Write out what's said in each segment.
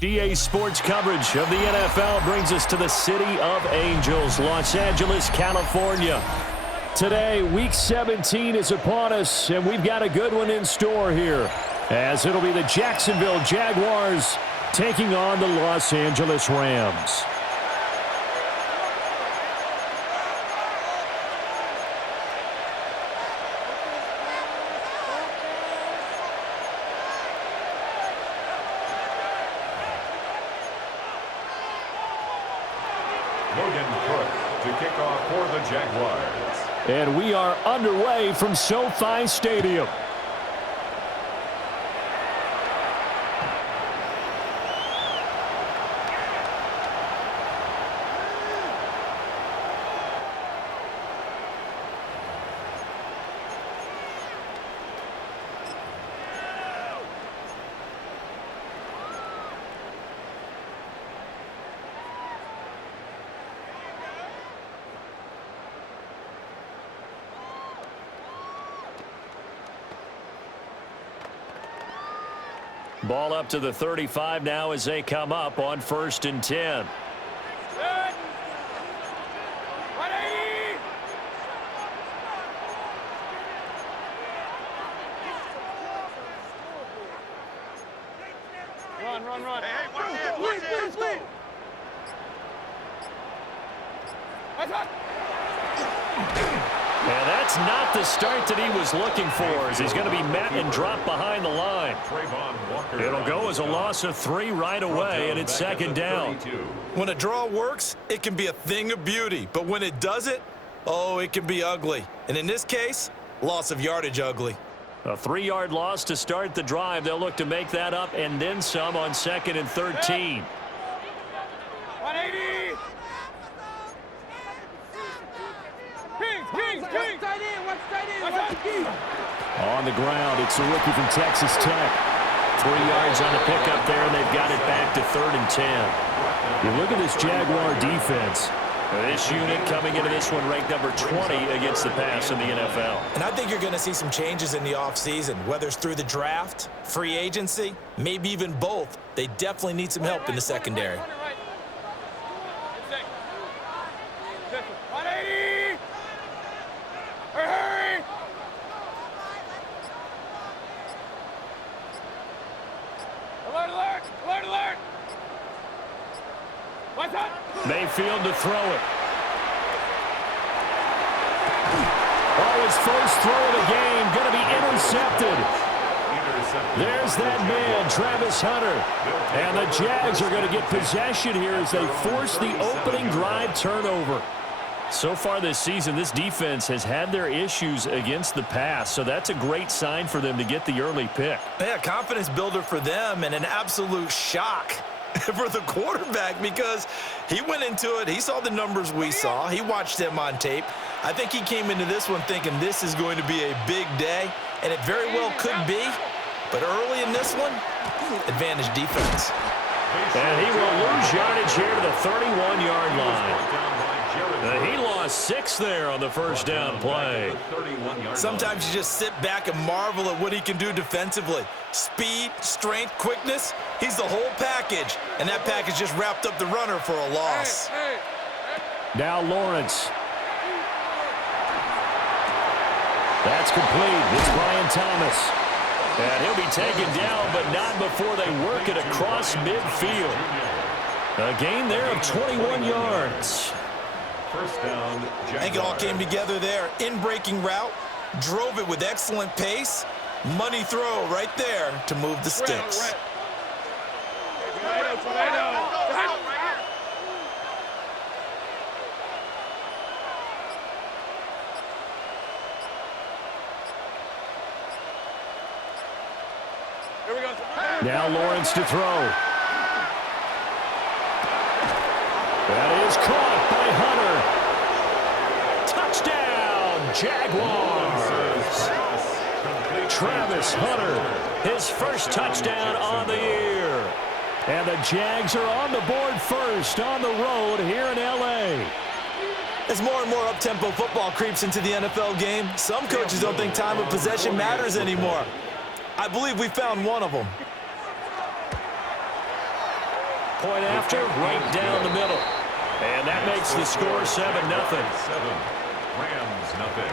GA Sports coverage of the NFL brings us to the City of Angels, Los Angeles, California. Today, Week 17 is upon us, and we've got a good one in store here, as it'll be the Jacksonville Jaguars taking on the Los Angeles Rams. And we are underway from SoFi Stadium. Ball up to the 35 now as they come up on 1st and 10. Run. Hey, watch this. And that's not the start that he was looking for, as he's going to be met and dropped behind the line. It'll go as a loss of 3 right away, and it's 2nd down. When a draw works, it can be a thing of beauty. But when it doesn't, oh, it can be ugly. And in this case, loss of yardage ugly. A 3-yard loss to start the drive. They'll look to make that up and then some on 2nd and 13. 180. On the ground, it's a rookie from Texas Tech. 3 yards on the pickup there, and they've got it back to 3rd and 10. You look at this Jaguar defense. This unit coming into this one ranked number 20 against the pass in the NFL. And I think you're going to see some changes in the offseason, whether it's through the draft, free agency, maybe even both. They definitely need some help in the secondary. Mayfield to throw it. Oh, his first throw of the game going to be intercepted. There's that man, Travis Hunter. And the Jags are going to get possession here as they force the opening drive turnover. So far this season, this defense has had their issues against the pass, so that's a great sign for them to get the early pick. Yeah, confidence builder for them and an absolute shock for the quarterback because he went into it. He saw the numbers we saw. He watched them on tape. I think he came into this one thinking this is going to be a big day, and it very well could be. But early in this one, advantage defense. And he will lose yardage here to the 31-yard line. He lost 6 there on the first down play. Sometimes you just sit back and marvel at what he can do defensively. Speed, strength, quickness, he's the whole package. And that package just wrapped up the runner for a loss. Now Lawrence. That's complete. It's Brian Thomas. And he'll be taken down, but not before they work it across midfield. A gain there of 21 yards. First down, I think it all came together there. In-breaking route, drove it with excellent pace. Money throw right there to move the sticks. Now Lawrence to throw. That is caught by Hunter. Touchdown, Jaguars. Travis Hunter, his first touchdown on the year. And the Jags are on the board first on the road here in L.A. As more and more up-tempo football creeps into the NFL game, some coaches don't think time of possession matters anymore. I believe we found one of them. Point after, right down the middle. And that makes the score 7-0. 7. Rams, nothing.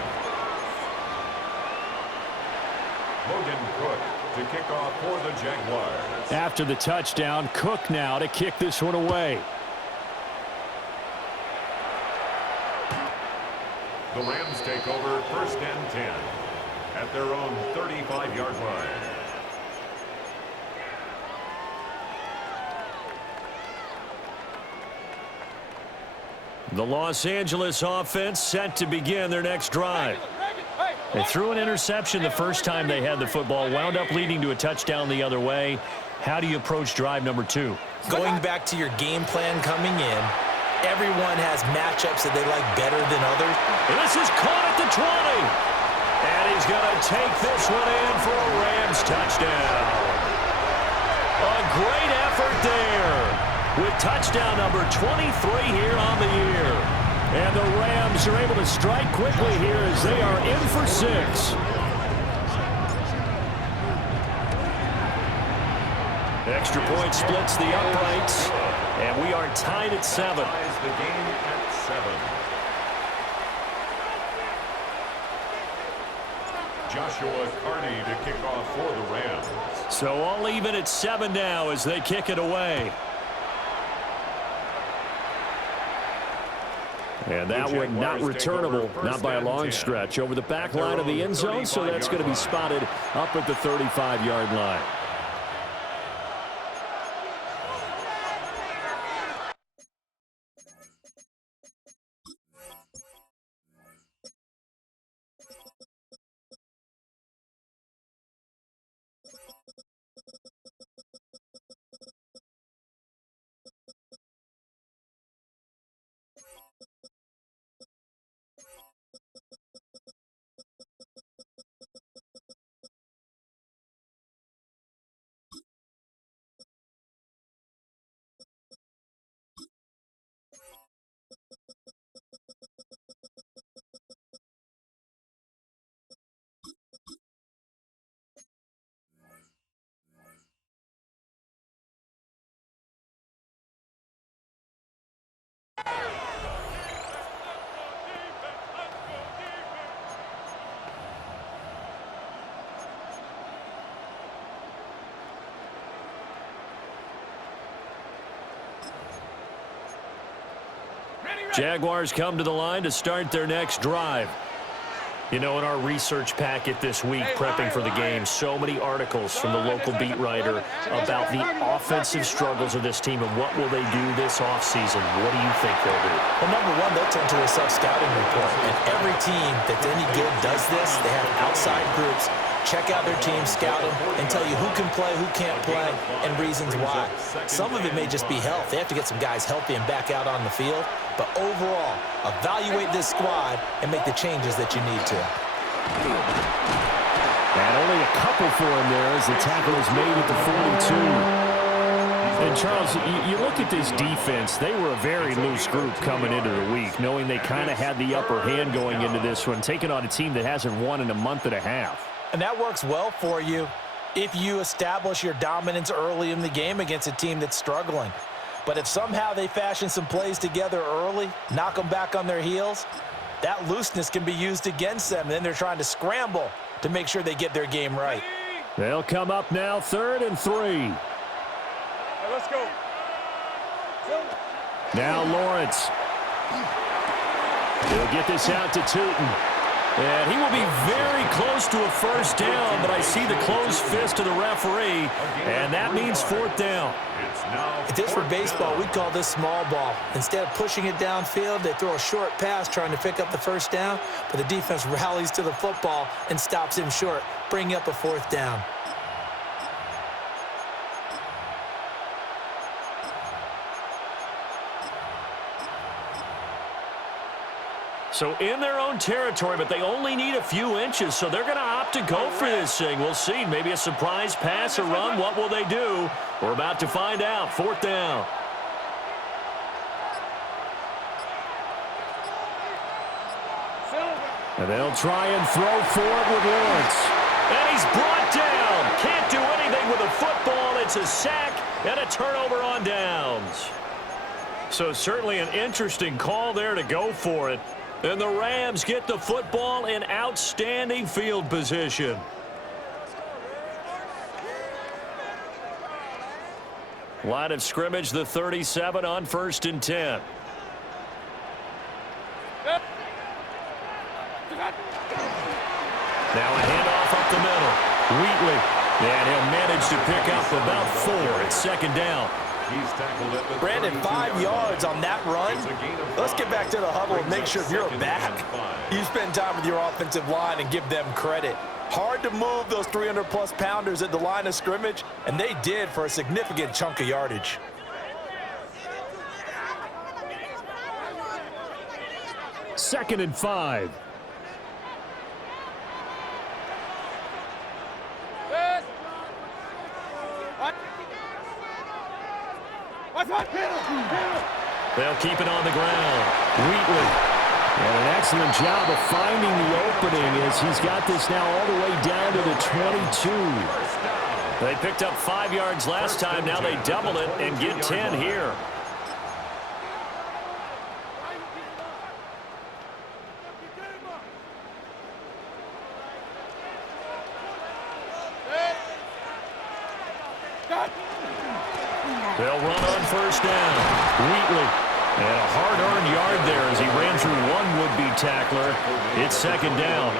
Logan Cook to kick off for the Jaguars. After the touchdown, Cook now to kick this one away. The Rams take over first and 10 at their own 35-yard line. The Los Angeles offense set to begin their next drive. They threw an interception the first time they had the football, wound up leading to a touchdown the other way. How do you approach drive number 2? Going back to your game plan coming in, everyone has matchups that they like better than others. This is caught at the 20. And he's going to take this one in for a Rams touchdown. A great effort there with touchdown number 23 here on the year. And the Rams are able to strike quickly here as they are in for 6. Extra point splits the uprights, and we are tied at 7. The game at 7. Joshua Carney to kick off for the Rams. So all even at 7 now as they kick it away. And that one not returnable, not by a long stretch, over the back line of the end zone, so that's going to be spotted up at the 35-yard line. Jaguars come to the line to start their next drive. You know, in our research packet this week, prepping for the game, so many articles from the local beat writer about the offensive struggles of this team and what will they do this offseason. What do you think they'll do? Well, number one, they'll tend to a self-scouting report. And every team that's any good does this. They have outside groups. Check out their team, scout them, and tell you who can play, who can't play, and reasons why. Some of it may just be health. They have to get some guys healthy and back out on the field. But overall, evaluate this squad and make the changes that you need to. And only a couple for him there as the tackle is made at the 42. And Charles, you look at this defense, they were a very loose group coming into the week, knowing they kind of had the upper hand going into this one, taking on a team that hasn't won in a month and a half. And that works well for you if you establish your dominance early in the game against a team that's struggling. But if somehow they fashion some plays together early, knock them back on their heels, that looseness can be used against them. And then they're trying to scramble to make sure they get their game right. They'll come up now 3rd and 3. Right, let's go. Now Lawrence. He'll get this out to Tootin. And he will be very close to a first down, but I see the closed fist of the referee, and that means 4th down. If this were baseball, we'd call this small ball. Instead of pushing it downfield, they throw a short pass trying to pick up the first down, but the defense rallies to the football and stops him short, bringing up a 4th down. So in their own territory, but they only need a few inches, so they're going to opt to go for this thing. We'll see. Maybe a surprise pass or run. What will they do? We're about to find out. 4th down. And they'll try and throw for it with Lawrence. And he's brought down. Can't do anything with a football. It's a sack and a turnover on downs. So certainly an interesting call there to go for it. And the Rams get the football in outstanding field position. Line of scrimmage, the 37 on 1st and 10. Now a handoff up the middle. Wheatley. And he'll manage to pick up about 4 at 2nd down. Brandon, 5 yards on that run. Let's get back to the huddle and make sure if you're back, you spend time with your offensive line and give them credit. Hard to move those 300-plus pounders at the line of scrimmage, and they did for a significant chunk of yardage. Second and 5. They'll keep it on the ground. Wheatley. And an excellent job of finding the opening as he's got this now all the way down to the 22. They picked up 5 yards last time. Now they double it and get 10 here. They'll run on 1st down. Wheatley. And a hard-earned yard there as he ran through one would-be tackler. It's 2nd down.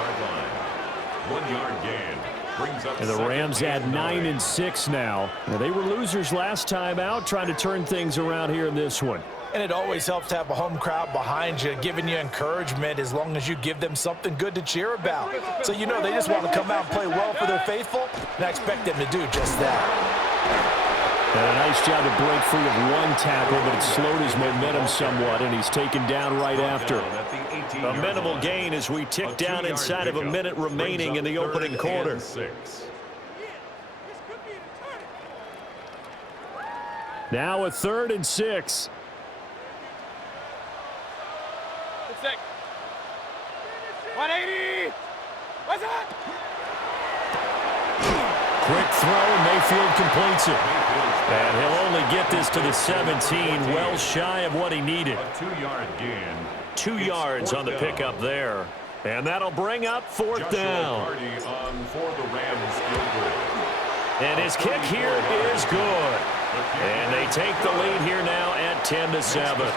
1 yard gain. Brings up and the Rams at 9 and 6 now. They were losers last time out, trying to turn things around here in this one. And it always helps to have a home crowd behind you, giving you encouragement as long as you give them something good to cheer about. So you know they just want to come out and play well for their faithful, and I expect them to do just that. And a nice job to break free of one tackle, but it slowed his momentum somewhat, and he's taken down right after. A minimal gain as we tick down inside of a minute remaining in the opening quarter. Now a 3rd and 6. It's sick. 180. What's that? Quick throw, and Mayfield completes it. And he'll only get this to the 17, well shy of what he needed. A 2-yard gain. 2 yards on the pickup there. And that'll bring up 4th down. And his kick here is good. And they take the lead here now at 10-7.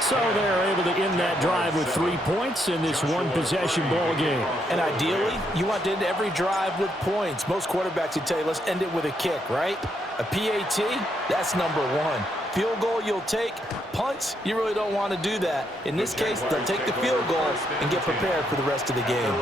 So they're able to end that drive with 3 points in this one-possession ball game. And ideally, you want to end every drive with points. Most quarterbacks would tell you, let's end it with a kick, right? A PAT, that's number 1. Field goal you'll take. Punts, you really don't want to do that. In this case, they'll take the field goal and get prepared for the rest of the game.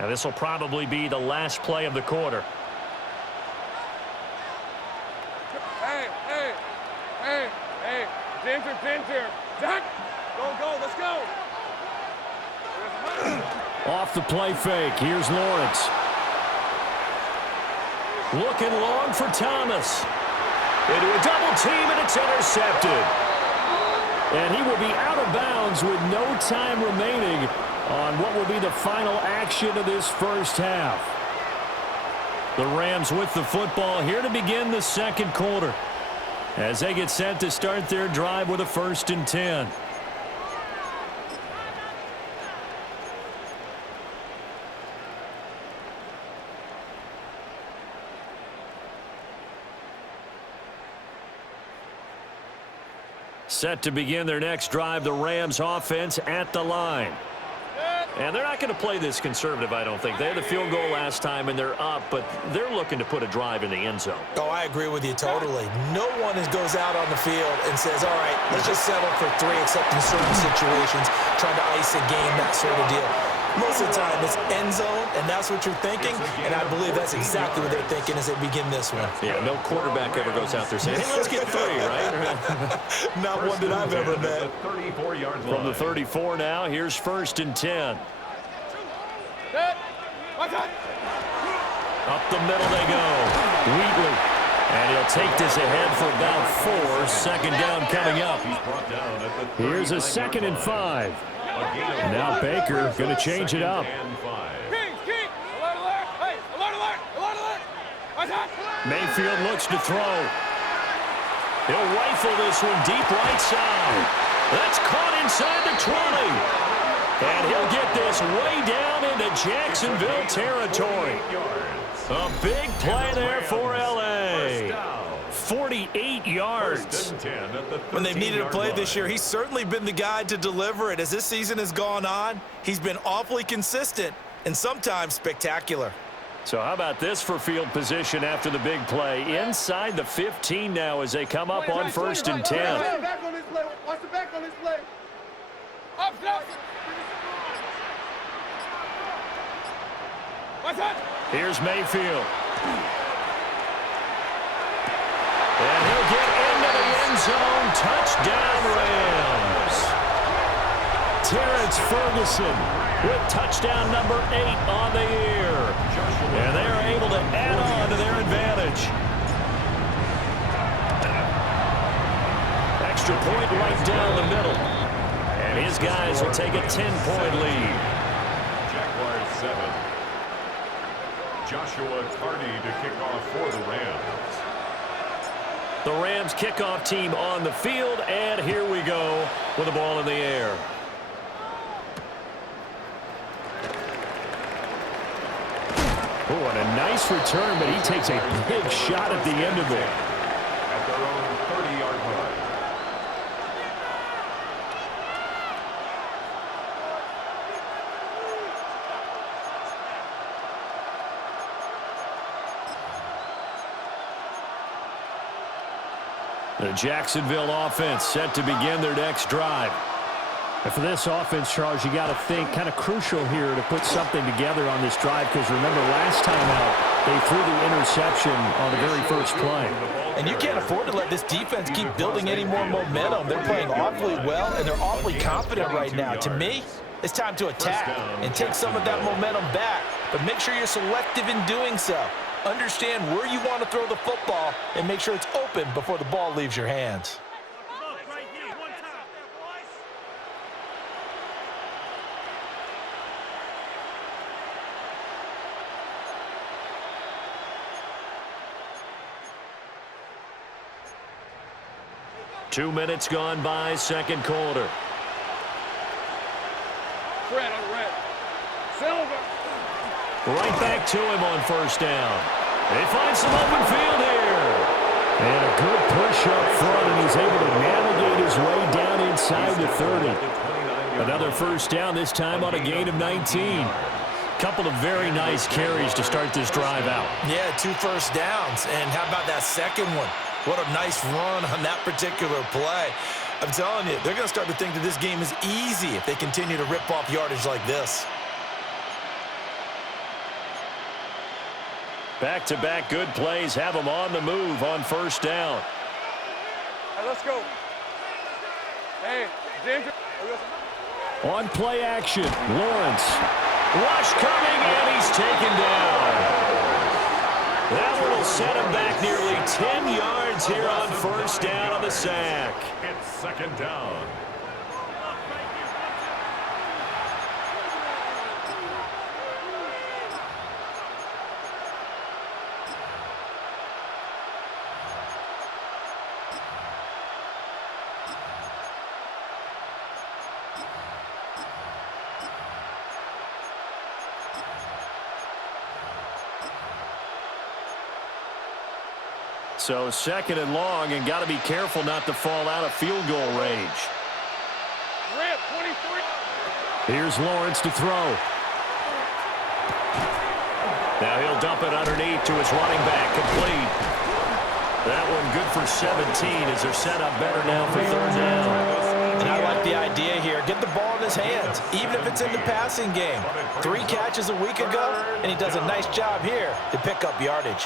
Now this will probably be the last play of the quarter. Hey. Ginger. Zach, go, let's go. Off the play fake. Here's Lawrence. Looking long for Thomas. Into a double team, and it's intercepted. And he will be out of bounds with no time remaining on what will be the final action of this first half. The Rams with the football here to begin the second quarter as they get set to start their drive with a 1st and 10. Set to begin their next drive, the Rams offense at the line. And they're not going to play this conservative, I don't think. They had a field goal last time, and they're up, but they're looking to put a drive in the end zone. Oh, I agree with you totally. No one goes out on the field and says, all right, let's just settle for 3, except in certain situations, trying to ice a game, that sort of deal. Most of the time, it's end zone, and that's what you're thinking, and I believe that's exactly what they're thinking as they begin this one. Yeah, no quarterback ever goes out there saying, hey, let's get 3, right? Not one that I've ever met. From the 34 now, here's 1st and 10. Up the middle they go. Wheatley. And he'll take this ahead for about 4. Second down coming up. Here's a 2nd and 5. Now Baker going to change it up. Mayfield looks to throw. He'll rifle this one deep right side. That's caught inside the 20. And he'll get this way down into Jacksonville territory. A big play there for L.A. 48 yards. When they've needed a play this year, he's certainly been the guy to deliver it. As this season has gone on, he's been awfully consistent and sometimes spectacular. So how about this for field position after the big play? Inside the 15 now as they come up on 1st and 10. Watch the back on this play. Up, Here's Mayfield. And he'll get into the end zone. Touchdown, Rams. Terrence Ferguson with touchdown number 8 on the year. And they are able to add on to their advantage. Extra point right down the middle. And his guys will take a 10-point lead. Jaguars 7. Joshua Carty to kick off for the Rams. The Rams kickoff team on the field, and here we go with the ball in the air. Oh, and a nice return, but he takes a big shot at the end of it. At their own 30-yard line. The Jacksonville offense set to begin their next drive. And for this offense, Charles, you got to think kind of crucial here to put something together on this drive, because remember last time out they threw the interception on the very first play. And you can't afford to let this defense keep building any more momentum. They're playing awfully well, and they're awfully confident right now. To me, it's time to attack and take some of that momentum back, but make sure you're selective in doing so. Understand where you want to throw the football and make sure it's open before the ball leaves your hands. Two minutes gone by, second quarter. Fred on red. Silver. Right back to him on first down. They find some open field here. And a good push up front, and he's able to navigate his way down inside the 30. Another first down, this time on a gain of 19. Couple of very nice carries to start this drive out. Yeah, 2 first downs. And how about that second one? What a nice run on that particular play. I'm telling you, they're going to start to think that this game is easy if they continue to rip off yardage like this. Back-to-back good plays have them on the move on first down. Hey, let's go. Hey, Ginger. On play action, Lawrence. Rush coming, and he's taken down. That one will will set him back nearly 10 yards here on first down on the sack. It's second down. So second and long, and got to be careful not to fall out of field goal range. Rip, 23. Here's Lawrence to throw. Now he'll dump it underneath to his running back, complete. That one good for 17 as they're set up better now for third down. And I like the idea here. Get the ball in his hands, even if it's in the passing game. 3 catches a week ago, and he does a nice job here to pick up yardage.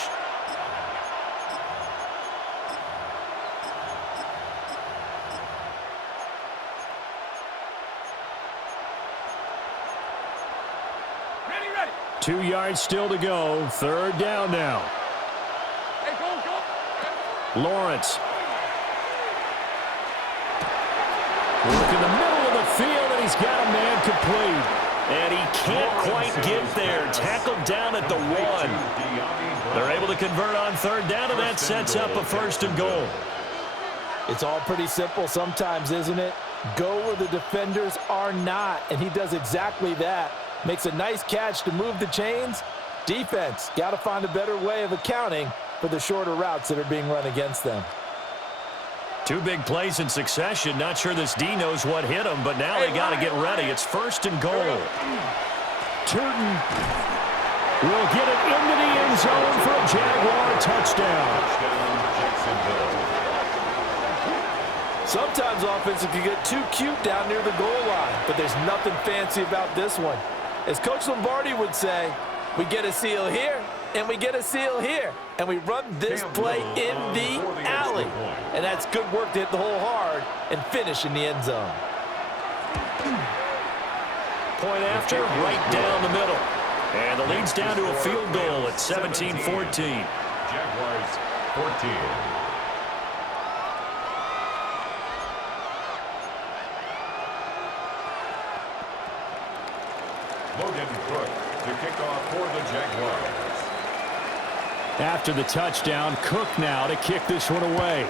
Ready, ready. 2 yards still to go. Third down now. Hey, go. Lawrence. Look in the middle of the field, and he's got a man complete. And he can't quite get there. Tackled down at the 1. They're able to convert on third down, and that sets up a first and goal. It's all pretty simple sometimes, isn't it? Go where the defenders are not, and he does exactly that. Makes a nice catch to move the chains. Defense, got to find a better way of accounting for the shorter routes that are being run against them. 2 big plays in succession. Not sure this D knows what hit him, but now they got to get ready. It's first and goal. Turton will get it into the end zone for a Jaguar touchdown. Sometimes offenses can get too cute down near the goal line, but there's nothing fancy about this one. As Coach Lombardi would say, we get a seal here, and we get a seal here, and we run this play in the alley. And that's good work to hit the hole hard and finish in the end zone. Point after, right down the middle. And the lead's down to a field goal at 17-14. Jaguars 14. Logan Cook to kick off for the Jaguars. After the touchdown, Cook now to kick this one away.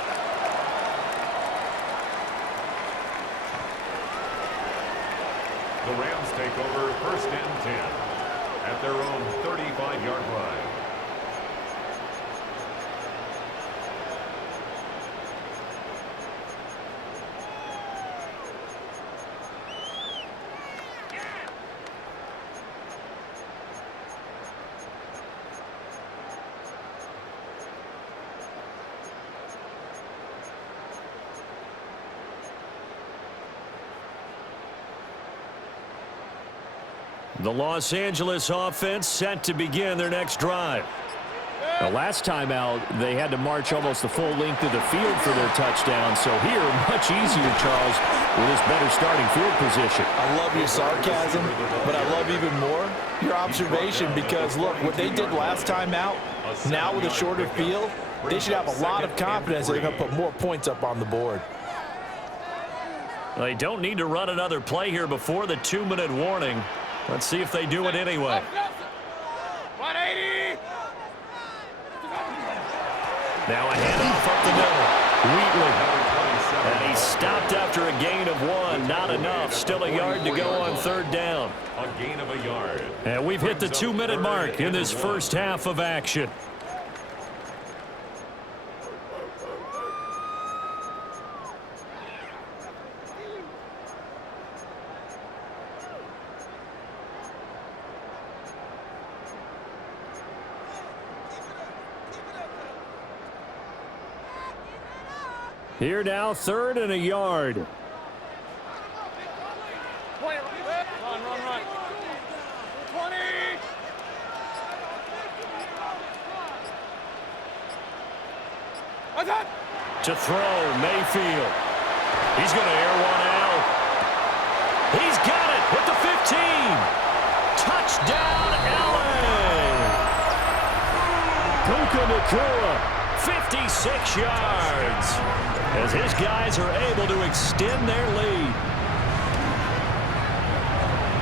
The Rams take over first and 10 at their own 35-yard line. The Los Angeles offense set to begin their next drive. The last time out, they had to march almost the full length of the field for their touchdown. So here, much easier, Charles, with this better starting field position. I love your sarcasm, but I love even more your observation because, look, what they did last time out, now with a shorter field, they should have a lot of confidence that they're going to put more points up on the board. They don't need to run another play here before the 2-minute warning. Let's see if they do it anyway. 180. Now a handoff up the middle. Wheatley. And he's stopped after a gain of 1. Not enough. Still a yard to go on third down. A gain of a yard. And we've hit the 2-minute mark in this first half of action. Here now, 3rd and a yard. Run. Run. 20. What's that? To throw, Mayfield. He's going to air one out. He's got it at the 15. Touchdown, Allen. Puka Nacua, 56 yards, as his guys are able to extend their lead.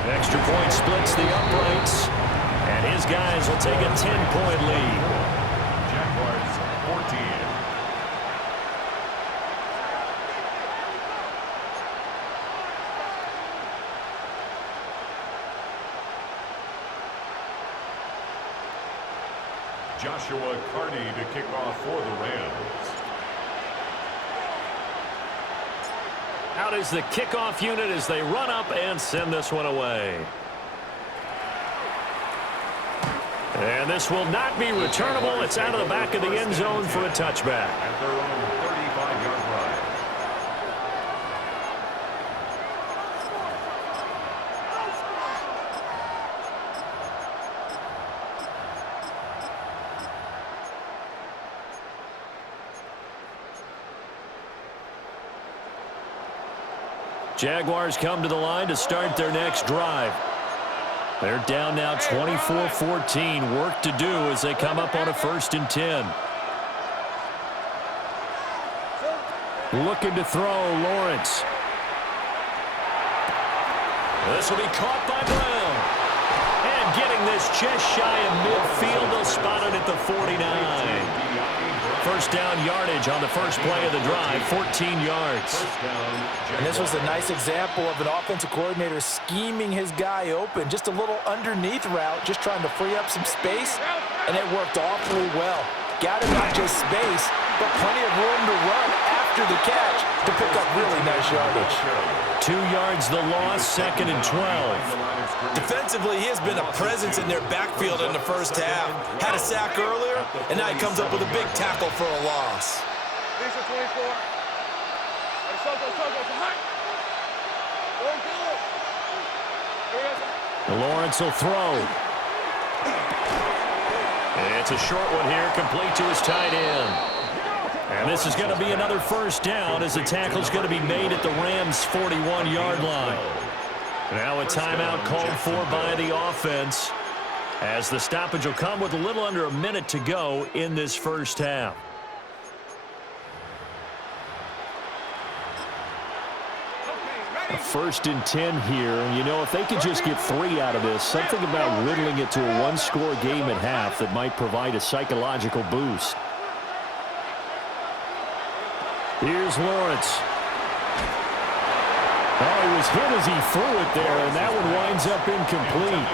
Extra point splits the uprights, and his guys will take a 10-point lead. Jaguars 14. Joshua Carney to kick off for the Rams. Out is the kickoff unit as they run up and send this one away. And this will not be returnable. It's out of the back of the end zone for a touchback. At their own 35-yard line. Jaguars come to the line to start their next drive. They're down now 24-14. Work to do as they come up on a 1st and 10. Looking to throw, Lawrence. This will be caught by Brown. And getting this just shy of midfield, they'll spot it at the 49. First down yardage on the first play of the drive, 14 yards. And this was a nice example of an offensive coordinator scheming his guy open. Just a little underneath route, just trying to free up some space, and it worked awfully well. Got him not just space, but plenty of room to run after the catch to pick up really nice yardage. 2 yards the loss, 2nd and 12. Defensively, he has been a presence in their backfield in the first half. Had a sack earlier, and now he comes up with a big tackle for a loss. Lisa 24. Hey, Soko, high. Go. Lawrence will throw. And it's a short one here, complete to his tight end. And this is going to be another first down as the tackle's going to be made at the Rams' 41-yard line. Now a timeout called for by the offense as the stoppage will come with a little under a minute to go in this first half. A 1st and 10 here, and you know, if they could just get 3 out of this, something about whittling it to a one-score game at half that might provide a psychological boost. Here's Lawrence. Oh, he was hit as he threw it there, and that one winds up incomplete.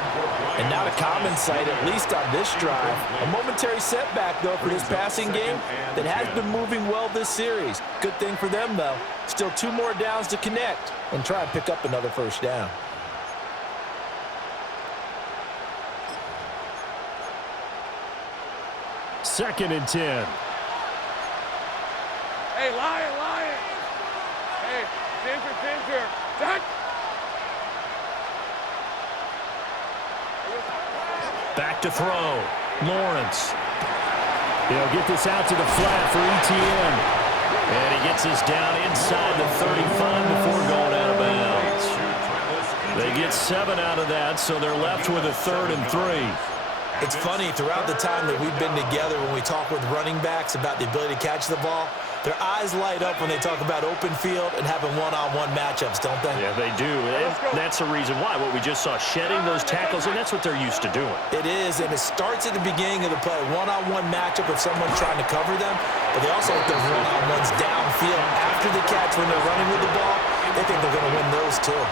And not a common sight, at least on this drive. A momentary setback, though, for this passing game that has been moving well this series. Good thing for them, though. Still 2 more downs to connect and try and pick up another first down. Second and 10. Hey, Lion. Hey, Ginger. Jack. Back to throw. Lawrence. He'll get this out to the flat for ETN. And he gets this down inside the 35 before going out of bounds. They get 7 out of that, so they're left with a 3rd and 3. It's funny, throughout the time that we've been together, when we talk with running backs about the ability to catch the ball, their eyes light up when they talk about open field and having one-on-one matchups, don't they? Yeah, they do. And that's the reason why. What we just saw, shedding those tackles, and that's what they're used to doing. It is, and it starts at the beginning of the play. One-on-one matchup if someone's trying to cover them, but they also hit those one-on-ones downfield after the catch when they're running with the ball. They think they're going to win those too.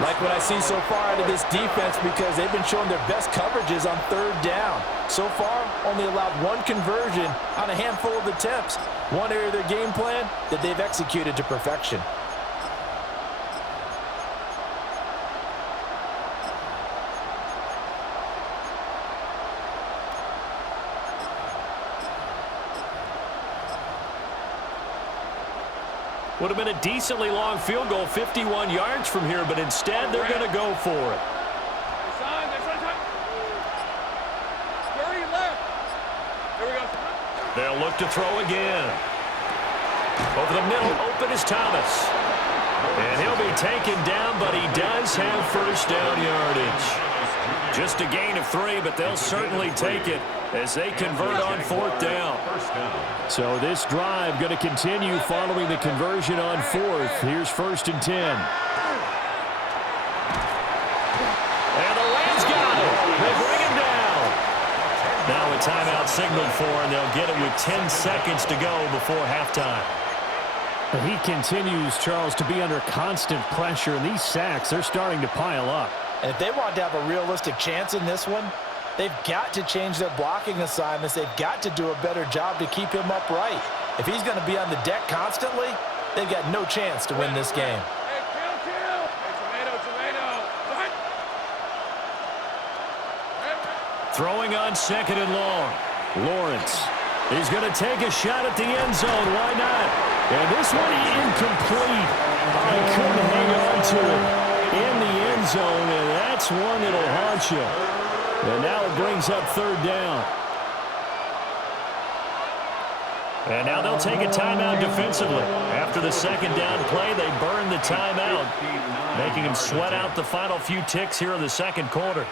Like what I see so far out of this defense, because they've been showing their best coverages on 3rd down. So far, only allowed 1 conversion on a handful of attempts. One area of their game plan that they've executed to perfection. Would have been a decently long field goal, 51 yards from here, but instead they're going to go for it. They'll look to throw again. Over the middle, open is Thomas. And he'll be taken down, but he does have first down yardage. Just a gain of 3, but they'll certainly take it as they convert on 4th down. So this drive going to continue following the conversion on 4th. Here's 1st and 10. And the Rams got it. They bring him down. Now a timeout signaled for, and they'll get it with 10 seconds to go before halftime. He continues, Charles, to be under constant pressure, and these sacks, they're starting to pile up. And if they want to have a realistic chance in this one, they've got to change their blocking assignments. They've got to do a better job to keep him upright. If he's going to be on the deck constantly, they've got no chance to win this game. Hey, kill. Hey, tomato. What? Throwing on 2nd and long. Lawrence is going to take a shot at the end zone. Why not? And this one incomplete. He couldn't hang on to it in the end zone, and that's one that'll haunt you. And now it brings up 3rd down. And now they'll take a timeout defensively. After the 2nd down play, they burn the timeout, making them sweat out the final few ticks here in the 2nd quarter.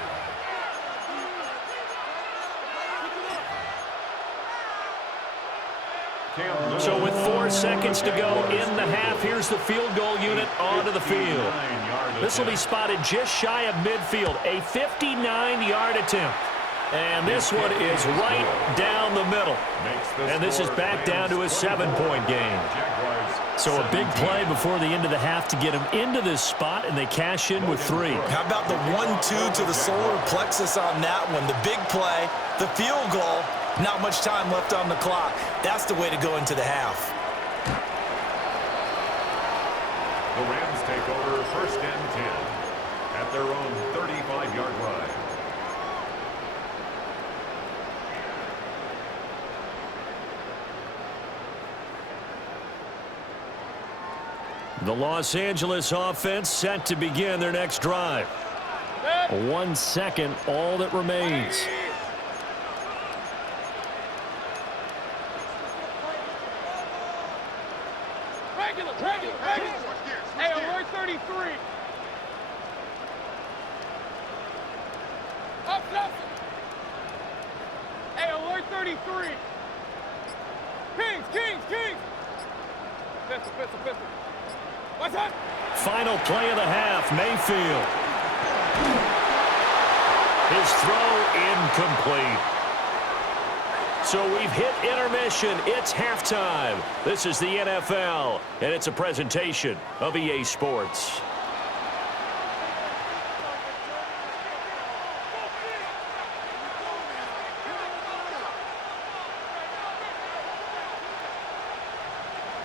So with 4 seconds to go in the half, here's the field goal unit onto the field. This will be spotted just shy of midfield, a 59-yard attempt. And this one is right down the middle. And this is back down to a 7-point game. So a big play before the end of the half to get them into this spot, and they cash in with 3. How about the 1-2 to the solar plexus on that one? The big play, the field goal, not much time left on the clock. That's the way to go into the half. The Rams take over 1st and 10 at their own 35-yard line. The Los Angeles offense set to begin their next drive. 1 second, all that remains. Regular. Hey, alert 33. Up. Hey, alert 33. Kings. Pistol. What's that? Final play of the half, Mayfield. His throw incomplete. So we've hit intermission. It's halftime. This is the NFL, and it's a presentation of EA Sports.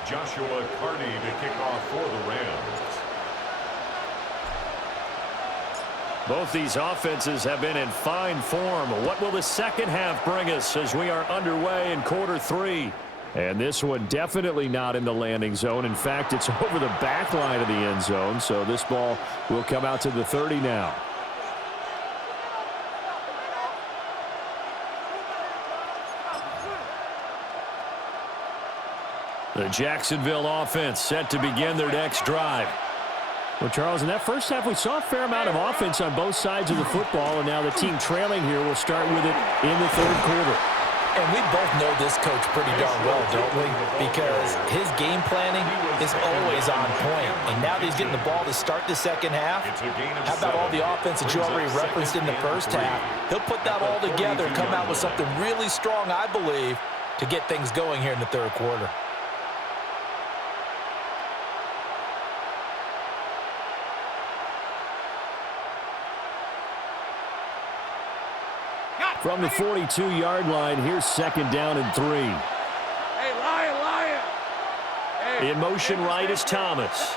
Joshua Carney to kick off for the Rams. Both these offenses have been in fine form. What will the second half bring us as we are underway in quarter 3? And this one definitely not in the landing zone. In fact, it's over the back line of the end zone. So this ball will come out to the 30 now. The Jacksonville offense set to begin their next drive. Well, Charles, in that first half, we saw a fair amount of offense on both sides of the football, and now the team trailing here will start with it in the 3rd quarter. And we both know this coach pretty darn well, don't we? Because his game planning is always on point. And now that he's getting the ball to start the second half, how about all the offense that you already referenced in the first half? He'll put that all together and come out with something really strong, I believe, to get things going here in the 3rd quarter. From the 42-yard line, here's 2nd down and 3. Hey, Lion. Hey, in motion right is Thomas.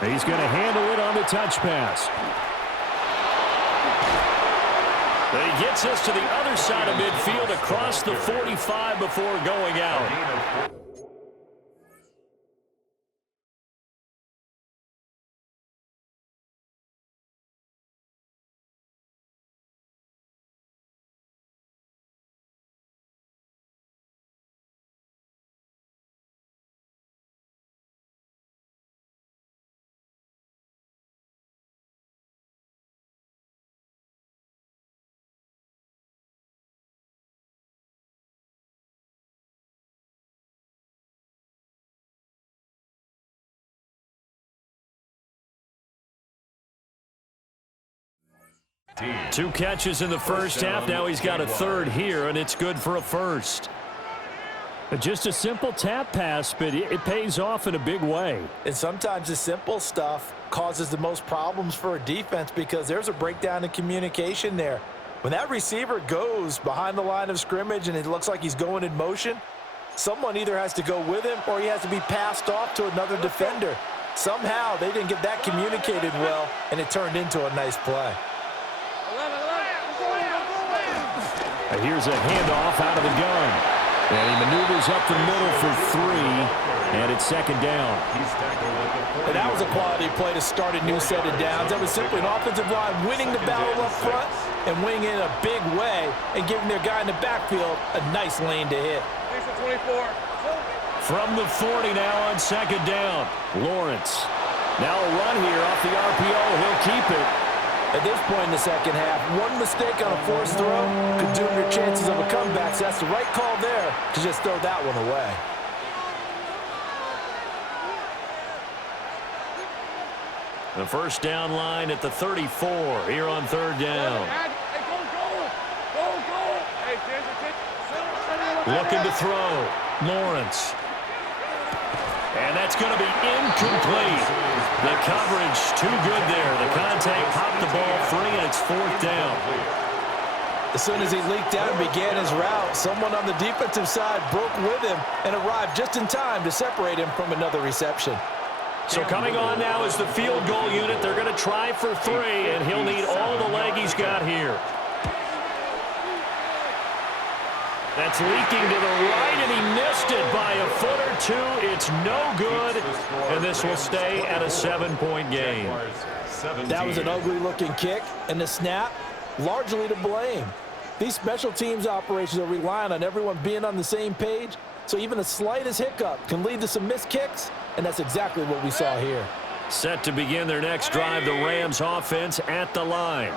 He's going to handle it on the touch pass. He gets us to the other side of midfield across the 45 before going out. 19. 2 catches in the first half. Now he's got a third here, and it's good for a first. Just a simple tap pass, but it pays off in a big way. And sometimes the simple stuff causes the most problems for a defense because there's a breakdown in communication there. When that receiver goes behind the line of scrimmage and it looks like he's going in motion, someone either has to go with him or he has to be passed off to another defender. Somehow they didn't get that communicated well, and it turned into a nice play. And here's a handoff out of the gun. And he maneuvers up the middle for 3, and it's second down. And that was a quality play to start a new set of downs. That was simply an offensive line winning the battle up front and winning in a big way and giving their guy in the backfield a nice lane to hit. From the 40 now on second down, Lawrence. Now a run here off the RPO. He'll keep it. At this point in the second half, one mistake on a forced throw could doom your chances of a comeback. So that's the right call there to just throw that one away. The first down line at the 34 here on third down. Looking to throw. Lawrence. And that's going to be incomplete. The coverage too good there. The contact popped the ball free, and it's fourth down. As soon as he leaked out and began his route, someone on the defensive side broke with him and arrived just in time to separate him from another reception. So coming on now is the field goal unit. They're going to try for 3, and he'll need all the leg he's got here. That's leaking to the right, and he missed it by a foot or 2. It's no good, and this will stay at a 7-point game. That was an ugly-looking kick, and the snap largely to blame. These special teams operations are relying on everyone being on the same page, so even the slightest hiccup can lead to some missed kicks, and that's exactly what we saw here. Set to begin their next drive, the Rams offense at the line.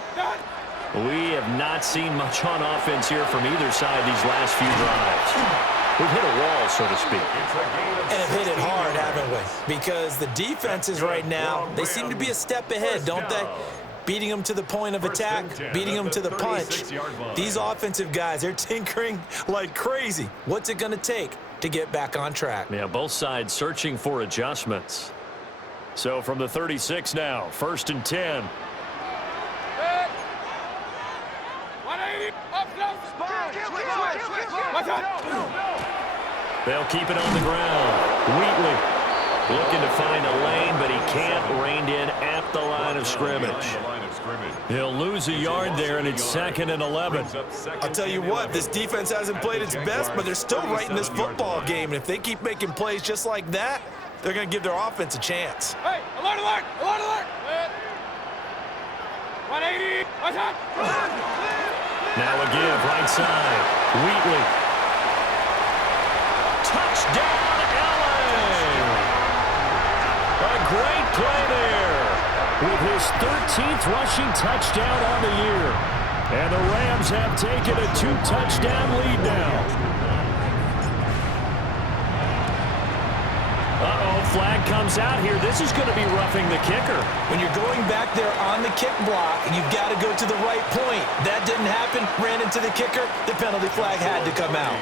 We have not seen much on offense here from either side these last few drives. We've hit a wall, so to speak. And have hit it hard, haven't we? Because the defenses right now, they seem to be a step ahead, don't they? Beating them to the point of attack, beating them to the punch. These offensive guys, they're tinkering like crazy. What's it going to take to get back on track? Yeah, both sides searching for adjustments. So from the 36 now, 1st and 10. They'll keep it on the ground. Wheatley looking to find a lane, but he can't. Reined in at the line of scrimmage. He'll lose a yard there, and it's 2nd and 11. I'll tell you what, this defense hasn't played its best, but they're still right in this football game. And if they keep making plays just like that, they're going to give their offense a chance. Hey, alert, alert, alert, alert. 180, watch out. Now a give, right side. Wheatley. Touchdown, LA! A great play there with his 13th rushing touchdown on the year. And the Rams have taken a 2-touchdown lead now. Flag comes out here. This is going to be roughing the kicker. When you're going back there on the kick block, you've got to go to the right point. That didn't happen. Ran into the kicker. The penalty flag had to come out.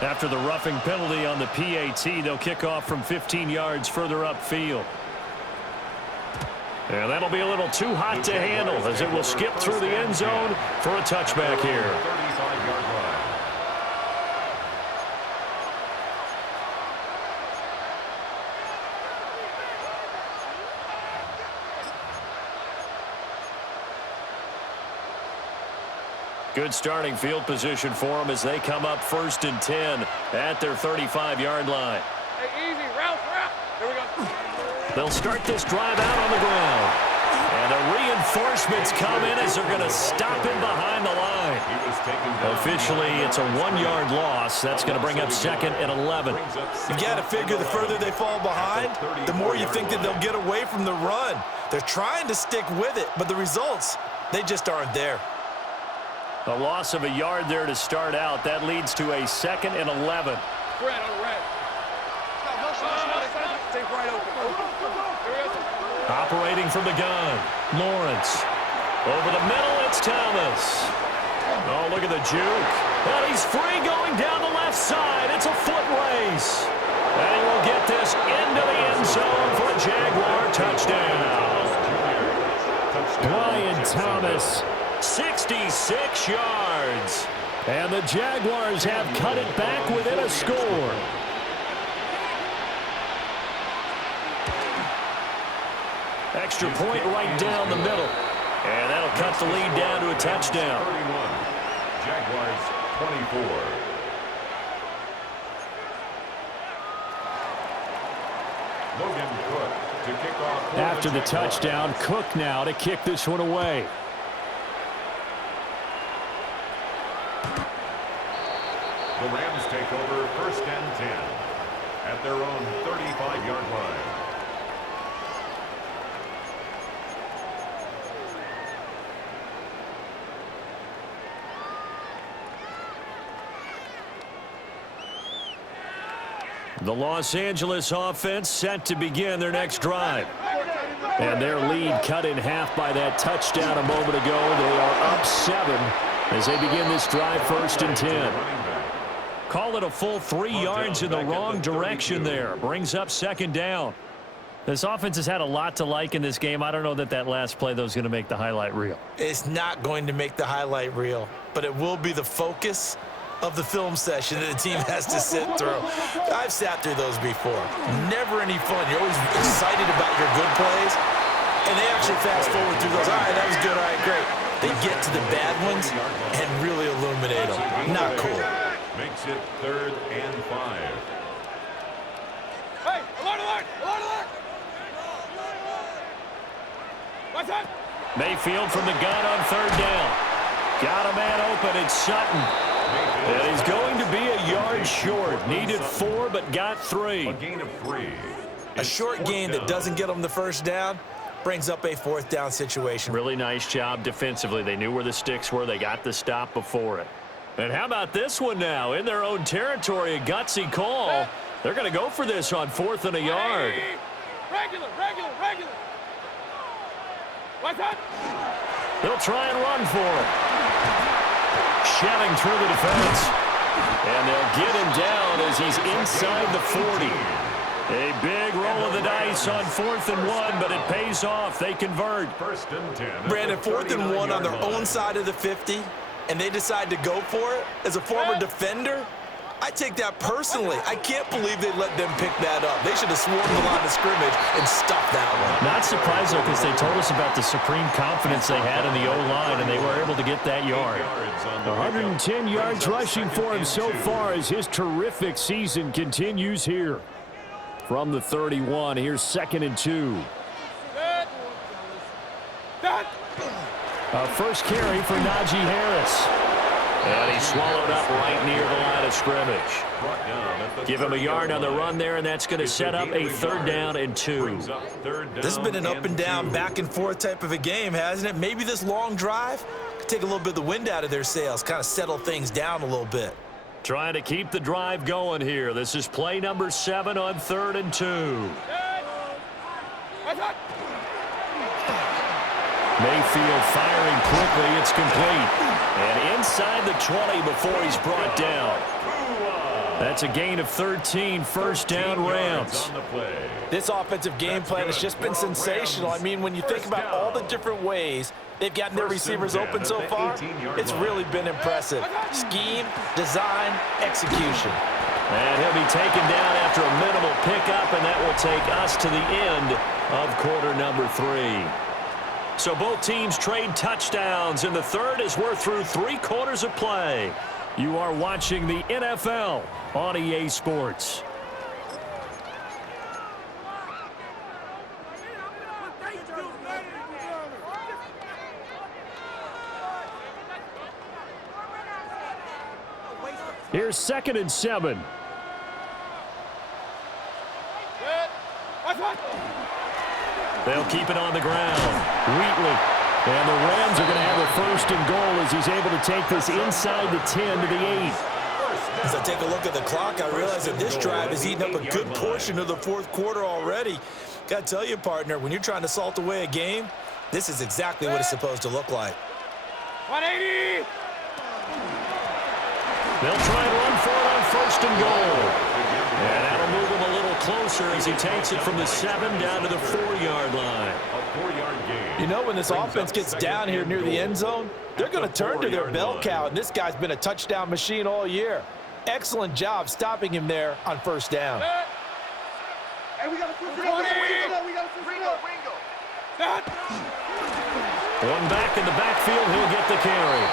After the roughing penalty on the PAT, they'll kick off from 15 yards further upfield. And that'll be a little too hot to handle as it will skip through the end zone for a touchback here. Good starting field position for them as they come up 1st and 10 at their 35-yard line. Hey, easy, route. Here we go. They'll start this drive out on the ground. And the reinforcements come in as they're going to stop him behind the line. Officially, it's a 1-yard loss. That's going to bring up 2nd and 11. You got to figure the further they fall behind, the more you think that they'll get away from the run. They're trying to stick with it, but the results, they just aren't there. A loss of a yard there to start out. That leads to a 2nd and 11. Red on red. Operating from the gun, Lawrence. Over the middle, it's Thomas. Oh, look at the juke. And he's free going down the left side. It's a foot race. And he will get this into the end zone for a Jaguar touchdown. Brian Thomas, 66 yards. And the Jaguars have cut it back within a score. Extra point right down the middle. And that'll cut the lead down to a touchdown. 31. Jaguars 24. Logan Cook to kick off. After the touchdown, Cook now to kick this one away. The Rams take over 1st and 10 at their own 35-yard line. The Los Angeles offense set to begin their next drive. And their lead cut in half by that touchdown a moment ago. They are up 7 as they begin this drive 1st and 10. Call it a full 3 yards in the wrong direction there. Brings up 2nd down. This offense has had a lot to like in this game. I don't know that last play, though, is going to make the highlight reel. It's not going to make the highlight reel, but it will be the focus of the film session that the team has to sit through. I've sat through those before. Never any fun. You're always excited about your good plays, and they actually fast forward through those. All right, that was good. All right, great. They get to the bad ones and really illuminate them. Not cool. Makes it 3rd and 5. Hey, alert, alert, alert, alert! What's that? Mayfield from the gun on 3rd down. Got a man open. It's Sutton. And he's going to be a yard short. Needed 4, but got 3. A gain of 3. A short gain that doesn't get them the 1st down brings up a 4th down situation. Really nice job defensively. They knew where the sticks were. They got the stop before it. And how about this one now? In their own territory, a gutsy call. They're going to go for this on 4th and a yard. Regular, regular, regular. What's that? They'll try and run for it. Shelling through the defense. And they'll get him down as he's inside the 40. A big roll of the dice on 4th and 1, but it pays off. They convert. 1st and 10. Brandon, 4th and 1 on their own side of the 50, and they decide to go for it. As a former defender, I take that personally. I can't believe they let them pick that up. They should have swarmed the line of scrimmage and stuffed that one. Not surprised, though, because they told us about the supreme confidence they had in the O-line, and they were able to get that yard. 110 yards rushing for him so far as his terrific season continues here. From the 31, here's 2nd and 2. A first carry for Najee Harris. And he's swallowed up right near the line of scrimmage. Give him a yard on the run there, and that's going to set up a 3rd down and 2. This has been an up and down, back and forth type of a game, hasn't it? Maybe this long drive could take a little bit of the wind out of their sails, kind of settle things down a little bit. Trying to keep the drive going here. This is play number 7 on 3rd and 2. Mayfield firing quickly. It's complete. And inside the 20 before he's brought down. That's a gain of 13. 1st down, Rams. This offensive game plan has just been sensational. I mean, when you think about all the different ways they've gotten their receivers open so far, it's really been impressive. Scheme, design, execution. And he'll be taken down after a minimal pickup, and that will take us to the end of quarter number 3. So both teams trade touchdowns in the 3rd as we're through 3 quarters of play. You are watching the NFL on EA Sports. Here's 2nd and 7. They'll keep it on the ground. Wheatley. And the Rams are going to have a 1st and goal as he's able to take this inside the 10 to the 8. As I take a look at the clock, I realize that this drive has eaten up a good portion of the fourth quarter already. Got to tell you, partner, when you're trying to salt away a game, this is exactly what it's supposed to look like. 180! They'll try and run for it on first and goal. And that'll move him a little closer as he takes it from the 7 down to the 4-yard line. A 4-yard gain. You know, when this offense gets down here near the end zone, they're going to turn to their bell cow, and this guy's been a touchdown machine all year. Excellent job stopping him there on first down. Hey, we got to switch it up. We got to switch it up. One back in the backfield, he'll get the carry.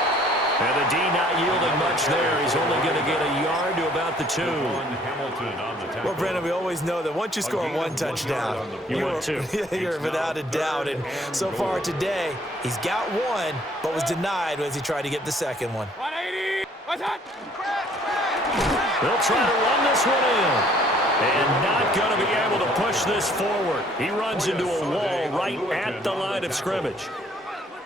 And the D not yielding much there. He's only going to get a yard to about the 2. Well, Brandon, we always know that once you score one touchdown, you're without a doubt. And so far today, he's got one, but was denied as he tried to get the second one. 180! What's that? They'll try to run this one in. And not going to be able to push this forward. He runs into a wall right at the line of scrimmage.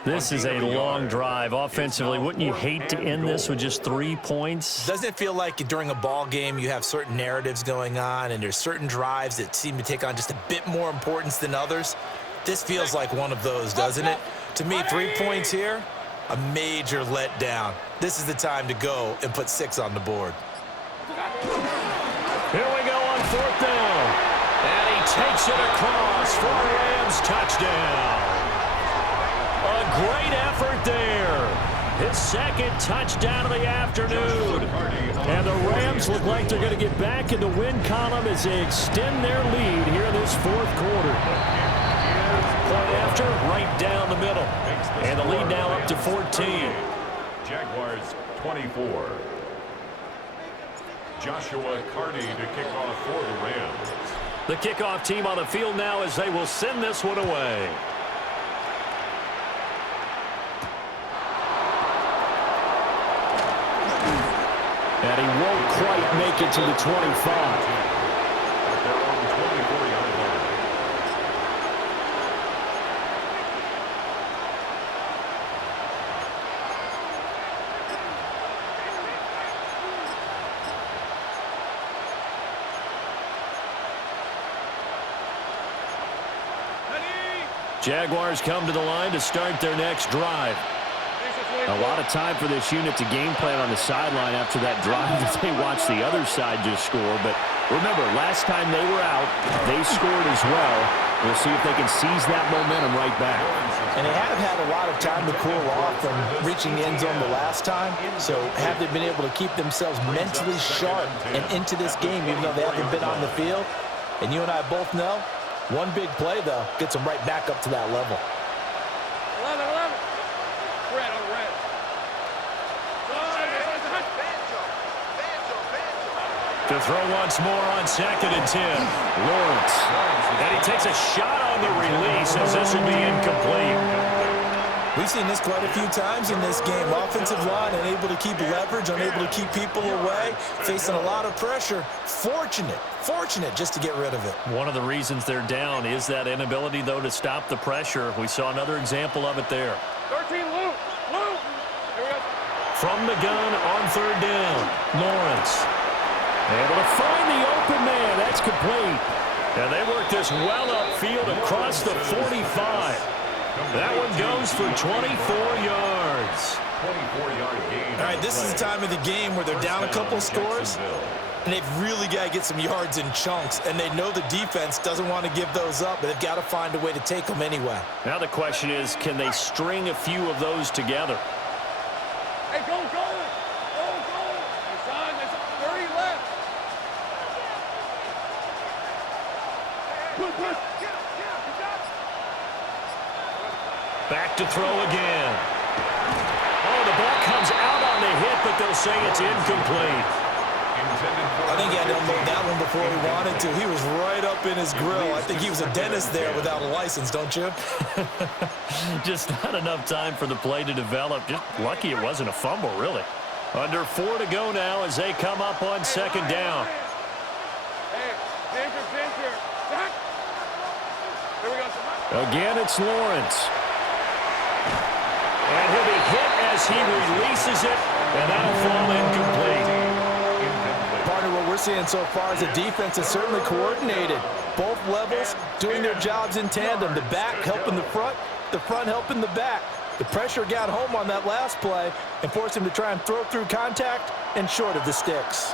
This is a long drive. Offensively, wouldn't you hate to end this with just 3 points? Doesn't it feel like during a ball game you have certain narratives going on and there's certain drives that seem to take on just a bit more importance than others? This feels like one of those, doesn't it? To me, 3 points here, a major letdown. This is the time to go and put 6 on the board. Here we go on 4th down. And he takes it across for a Rams touchdown. A great effort there. His second touchdown of the afternoon. And the Rams look like they're going to get back in the win column as they extend their lead here in this fourth quarter. Point after, right down the middle. And the lead now up to 14. Jaguars 24. Joshua Carty to kick off for the Rams. The kickoff team on the field now as they will send this one away. And he won't quite make it to the 25. At their own 24-yard line. Jaguars come to the line to start their next drive. A lot of time for this unit to game plan on the sideline after that drive that they watched the other side just score. But remember, last time they were out, they scored as well. We'll see if they can seize that momentum right back. And they have had a lot of time to cool off from reaching the end zone the last time. So have they been able to keep themselves mentally sharp and into this game, even though they haven't been on the field? And you and I both know, one big play, though, gets them right back up to that level. 11. Red on red. To throw once more on 2nd and 10. Lawrence. And he takes a shot on the release as this will be incomplete. We've seen this quite a few times in this game. Offensive line unable to keep leverage, unable to keep people away, facing a lot of pressure. Fortunate just to get rid of it. One of the reasons they're down is that inability, though, to stop the pressure. We saw another example of it there. 13, Luke. Here we go. From the gun on 3rd down. Lawrence. Able to find the open man. That's complete. And they work this well upfield across the 45. That one goes for 24 yards. 24-yard gain. All right, this is the time of the game where they're down a couple scores, and they've really got to get some yards in chunks, and they know the defense doesn't want to give those up, but they've got to find a way to take them anyway. Now the question is, can they string a few of those together? Hey, go. There's 30 left. Push. Back to throw again. Oh, the ball comes out on the hit, but they'll say it's incomplete. I think he had to unload that one before he wanted to. He was right up in his grill. I think he was a dentist there without a license, don't you? Just not enough time for the play to develop. Just lucky it wasn't a fumble, really. Under 4 to go now as they come up on 2nd down. Hey, Pincher. Zach. Here we go. Again, it's Lawrence. And he'll be hit as he releases it, and that'll fall incomplete. seeing so far is the defense is certainly coordinated. Both levels doing their jobs in tandem. The back helping the front helping the back. The pressure got home on that last play and forced him to try and throw through contact and short of the sticks.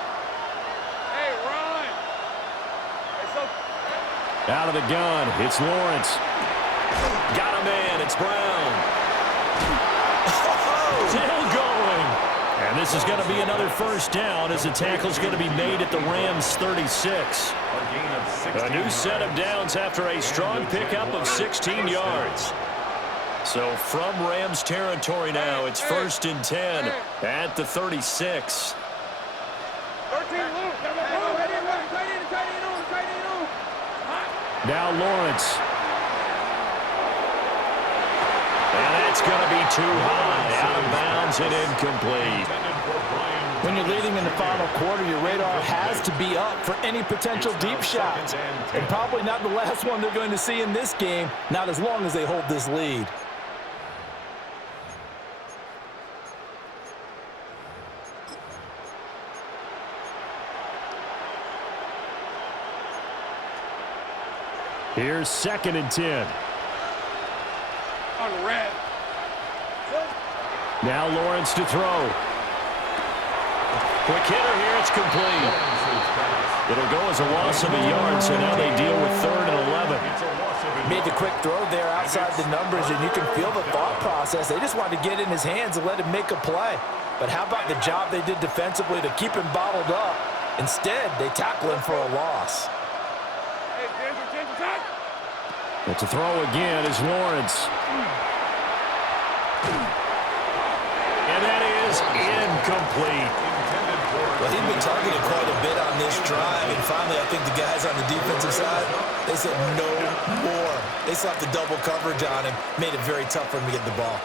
Hey, run! Out of the gun, it's Lawrence. Got a man, it's Brown. Still going. And this is going to be another first down as the tackle's going to be made at the Rams' 36. A new set of downs after a strong pickup of 16 yards. So from Rams territory now, it's 1st and 10 at the 36. 13, Luke. Now Lawrence. And that's going to be too high, out of bounds and incomplete. When you're leading in the final quarter, your radar has to be up for any potential deep shots. And probably not the last one they're going to see in this game, not as long as they hold this lead. Here's 2nd and 10. On the red. Now Lawrence to throw. Quick hitter here, it's complete. It'll go as a loss of a yard, so now they deal with 3rd and 11. Made the quick throw there outside the numbers, and you can feel the thought process. They just wanted to get in his hands and let him make a play. But how about the job they did defensively to keep him bottled up? Instead, they tackle him for a loss. Hey, Ginger, touch! But to throw again is Lawrence. And that is incomplete. Well, he'd been targeted quite a bit on this drive, and finally I think the guys on the defensive side, they said no more. They slapped the double coverage on him, made it very tough for him to get the ball.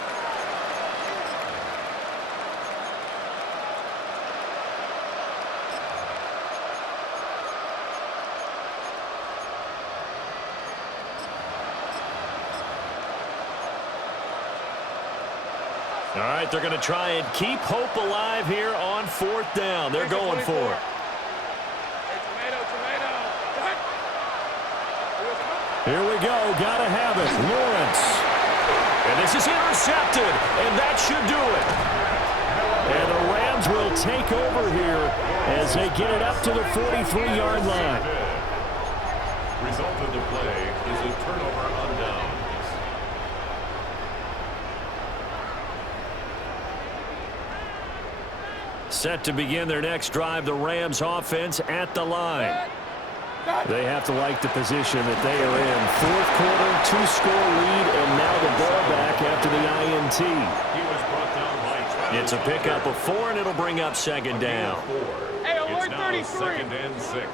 All right, they're going to try and keep hope alive here on 4th down. They're going for it. Hey, tomato. Here we go. Got to have it. Lawrence. And this is intercepted, and that should do it. And the Rams will take over here as they get it up to the 43-yard line. Result of the play is a turnover on downs. Set to begin their next drive, the Rams offense at the line. They have to like the position that they are in. 4th quarter, 2-score lead, and now the ball back after the INT. He was brought down by It's a pickup of 4, and it'll bring up 2nd down. Hey, It's alert now 33. 2nd and 6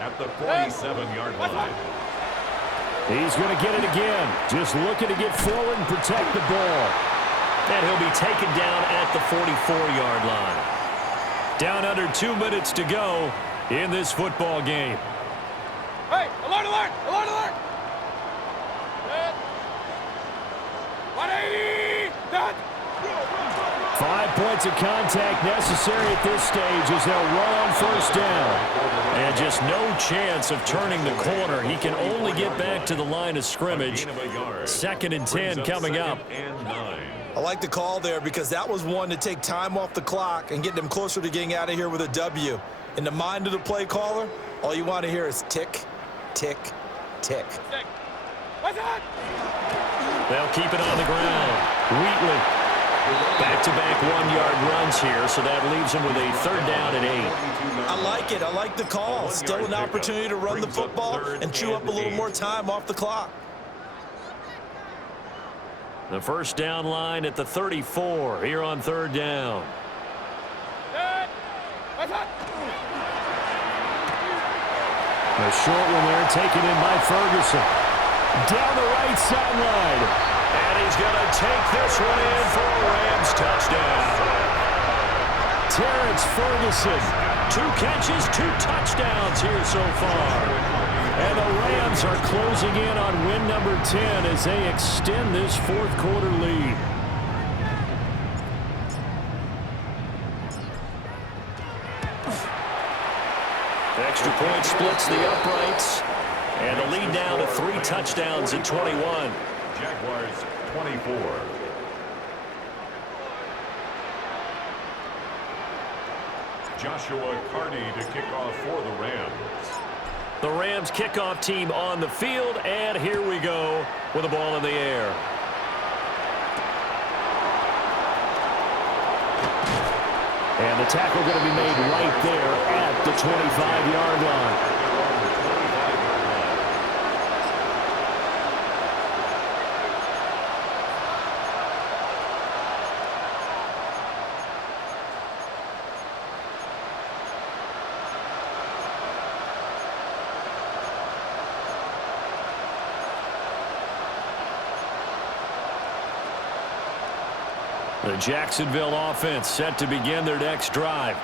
at the 47-yard line. He's going to get it again. Just looking to get forward and protect the ball. And he'll be taken down at the 44-yard line. Down under 2 minutes to go in this football game. Hey, alert! 180! Done! 5 points of contact necessary at this stage as they'll run on 1st down. And just no chance of turning the corner. He can only get back to the line of scrimmage. 2nd and 10 coming up. I like the call there because that was one to take time off the clock and get them closer to getting out of here with a W. In the mind of the play caller, all you want to hear is tick, tick, tick. What's that? They'll keep it on the ground. Wheatley. Back-to-back 1-yard runs here, so that leaves him with a 3rd down and 8. I like it. I like the call. Still an opportunity to run the football and chew up a little more time off the clock. The 1st down line at the 34 here on 3rd down. What's that? A short one there taken in by Ferguson. Down the right sideline. And he's going to take this one in for a Rams touchdown. Terrence Ferguson. 2 catches, 2 touchdowns here so far. And the Rams are closing in on win number 10 as they extend this 4th quarter lead. extra point splits the uprights. And the lead now to 3 touchdowns at 21. Jaguars 24. Joshua Carty to kick off for the Rams. The Rams kickoff team on the field, and here we go with the ball in the air. And the tackle going to be made right there at the 25-yard line. The Jacksonville offense set to begin their next drive.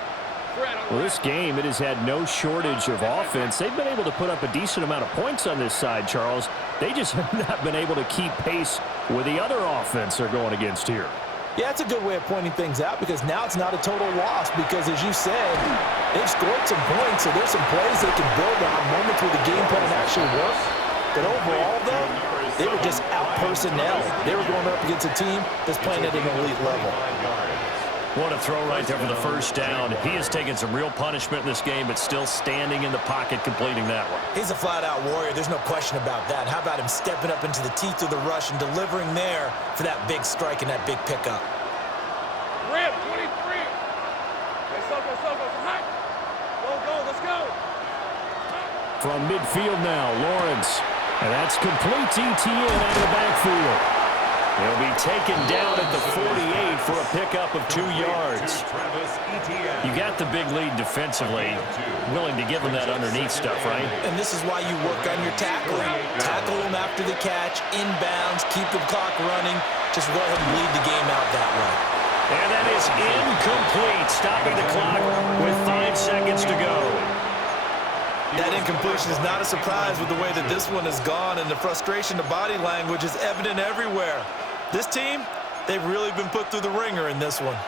Well, this game, it has had no shortage of offense. They've been able to put up a decent amount of points on this side, Charles. They just have not been able to keep pace with the other offense they're going against here. Yeah, it's a good way of pointing things out because now it's not a total loss because, as you said, they've scored some points, so there's some plays they can build on, moments where the game plan actually works. But overall, though, they were just out-personnel. They were going up against a team that's playing at an elite level. What a throw right there for the first down. He has taken some real punishment in this game, but still standing in the pocket, completing that one. He's a flat-out warrior. There's no question about that. How about him stepping up into the teeth of the rush and delivering there for that big strike and that big pickup? Rip, 23. Let's go. Go, let's go. From midfield now, Lawrence. And that's complete ETN out of the backfield. He'll be taken down at the 48 for a pickup of 2 yards. You got the big lead defensively. Willing to give him that underneath stuff, right? And this is why you work on your tackling. Tackle him after the catch, inbounds, keep the clock running. Just go ahead and lead the game out that way. And that is incomplete, stopping the clock with 5 seconds to go. That incompletion is not a surprise with the way that this one has gone, and the frustration, the body language is evident everywhere. This team, they've really been put through the ringer in this one.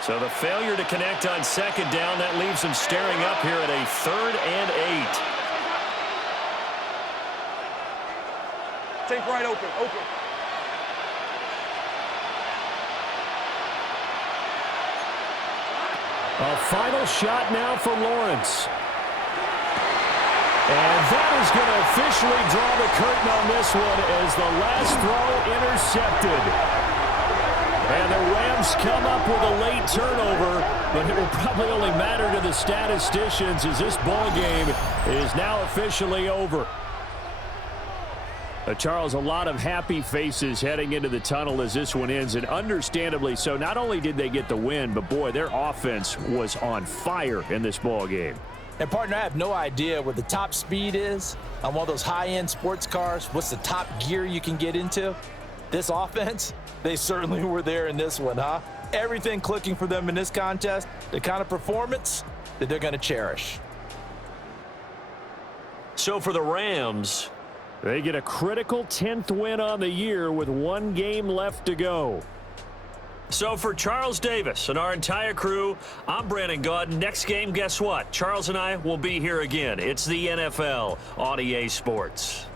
So the failure to connect on second down, that leaves them staring up here at a 3rd and 8. Take right open. A final shot now for Lawrence. And that is going to officially draw the curtain on this one as the last throw intercepted. And the Rams come up with a late turnover, but it will probably only matter to the statisticians as this ball game is now officially over. Charles, a lot of happy faces heading into the tunnel as this one ends, and understandably so. Not only did they get the win, but boy, their offense was on fire in this ball game. And, partner, I have no idea what the top speed is on one of those high-end sports cars. What's the top gear you can get into? This offense, they certainly were there in this one, huh? Everything clicking for them in this contest, the kind of performance that they're going to cherish. So for the Rams, they get a critical 10th win on the year with 1 game left to go. So for Charles Davis and our entire crew, I'm Brandon Gaudin. Next game, guess what? Charles and I will be here again. It's the NFL on EA Sports.